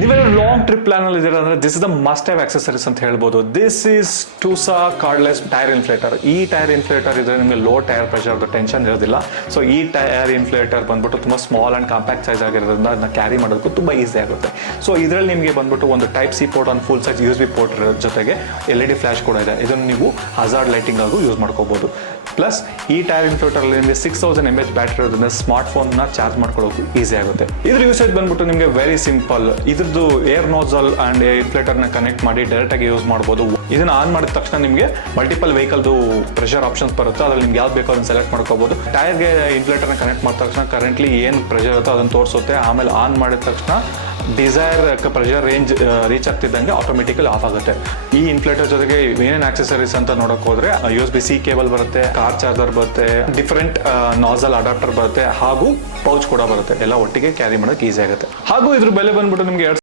ನೀವೆಲ್ಲ long trip plan ಅಲ್ಲಿ ಇದ್ದೀರಾ ಅಂದ್ರೆ this is the must have accessories ಅಂತ ಹೇಳ್ಬೋದು. ದಿಸ್ ಇಸ್ ಟೂಸಾ ಕಾರ್ಡ್ಲೆಸ್ ಟೈರ್ ಇನ್ಫ್ಲೇಟರ್. ಈ ಟೈರ್ ಇನ್ಫ್ಲೇಟರ್ ಇದ್ರೆ ನಿಮಗೆ ಲೋ ಟೈರ್ ಪ್ರೆಷರ್ ಟೆನ್ಷನ್ ಇರೋದಿಲ್ಲ. ಸೊ ಈ ಟೈರ್ ಇನ್ಫ್ಲೇಟರ್ ಬಂದ್ಬಿಟ್ಟು ತುಂಬಾ ಸ್ಮಾಲ್ ಅಂಡ್ ಕಾಂಪ್ಯಾಕ್ಟ್ ಸೈಜ್ ಆಗಿರೋದ್ರಿಂದ ಅದನ್ನ ಕ್ಯಾರಿ ಮಾಡೋದಕ್ಕೂ ತುಂಬಾ ಈಸಿ ಆಗುತ್ತೆ. ಸೊ ಇದರಲ್ಲಿ ನಿಮಗೆ ಬಂದ್ಬಿಟ್ಟು ಒಂದು ಟೈಪ್ ಸಿ ಪೋರ್ಟ್, ಒಂದು ಫುಲ್ ಸೈಜ್ USB ಪೋರ್ಟ್ ಜೊತೆಗೆ LED ಫ್ಲಾಶ್ ಕೂಡ ಇದೆ. ಇದನ್ನು ನೀವು ಹಜಾರ್ಡ್ ಲೈಟಿಂಗ್ ಆಗೂ ಯೂಸ್ ಮಾಡ್ಕೋಬಹುದು. ಪ್ಲಸ್ ಈ ಟೈರ್ ಇನ್ಫ್ಲೇಟರ್ ಅಲ್ಲಿ ನಿಮಗೆ 6000 mAh ಬ್ಯಾಟರಿ ಇರೋದ್ರಿಂದ ಸ್ಮಾರ್ಟ್ ಫೋನ್ ನ ಚಾರ್ಜ್ ಮಾಡ್ಕೊಳ್ಳೋಕೆ ಈಸಿ ಆಗುತ್ತೆ. ಇದ್ರ ಯೂಸೇಜ್ ಬಂದ್ಬಿಟ್ಟು ನಿಮಗೆ ವೆರಿ ಸಿಂಪಲ್. ಇದ್ರದ್ದು ಏರ್ ನೋಸಲ್ ಅಂಡ್ ಇನ್ಫ್ಲೇಟರ್ ನ ಕನೆಕ್ಟ್ ಮಾಡಿ ಡೈರೆಕ್ಟ್ ಆಗಿ ಯೂಸ್ ಮಾಡಬಹುದು. ಇದನ್ನ ಆನ್ ಮಾಡಿದ ತಕ್ಷಣ ನಿಮಗೆ ಮಲ್ಟಿಪಲ್ ವೆಹಿಕಲ್ದು ಪ್ರೆಷರ್ ಆಪ್ಷನ್ಸ್ ಬರುತ್ತೆ. ಅದ್ರಲ್ಲಿ ನಿಮ್ಗೆ ಯಾವ್ದು ಬೇಕೋ ಅದನ್ನ ಸೆಲೆಕ್ಟ್ ಮಾಡ್ಕೋಬಹುದು. ಟೈರ್ಗೆ ಇನ್ಫ್ಲೇಟರ್ ನ ಕನೆಕ್ಟ್ ಮಾಡಿದ ತಕ್ಷಣ ಕರೆಂಟ್ಲಿ ಏನು ಪ್ರೆಷರ್ ಇರುತ್ತೋ ಅದನ್ನ ತೋರಿಸುತ್ತೆ. ಆಮೇಲೆ ಆನ್ ಮಾಡಿದ ತಕ್ಷಣ ಡಿಸೈರ್ ಪ್ರೆಷರ್ ರೇಂಜ್ ರೀಚ್ ಆಗ್ತಿದ್ದಂಗೆ ಆಟೋಮೆಟಿಕಲಿ ಆಫ್ ಆಗುತ್ತೆ. ಈ ಇನ್ಫ್ಲೇಟರ್ ಜೊತೆಗೆ ಏನೇನು ಆಕ್ಸೆಸರೀಸ್ ಅಂತ ನೋಡಕ್ ಹೋದ್ರೆ USB-C ಕೇಬಲ್ ಬರುತ್ತೆ, ಕಾರ್ ಚಾರ್ಜರ್ ಬರುತ್ತೆ, ಡಿಫರೆಂಟ್ ನಾಸಲ್ ಅಡಾಪ್ಟರ್ ಬರುತ್ತೆ, ಹಾಗೂ ಪೌಚ್ ಕೂಡ ಬರುತ್ತೆ. ಎಲ್ಲ ಒಟ್ಟಿಗೆ ಕ್ಯಾರಿ ಮಾಡೋಕೆ ಈಸಿ ಆಗುತ್ತೆ. ಹಾಗೂ ಇದ್ರ ಬೆಲೆ ಬಂದ್ಬಿಟ್ಟು ನಿಮಗೆ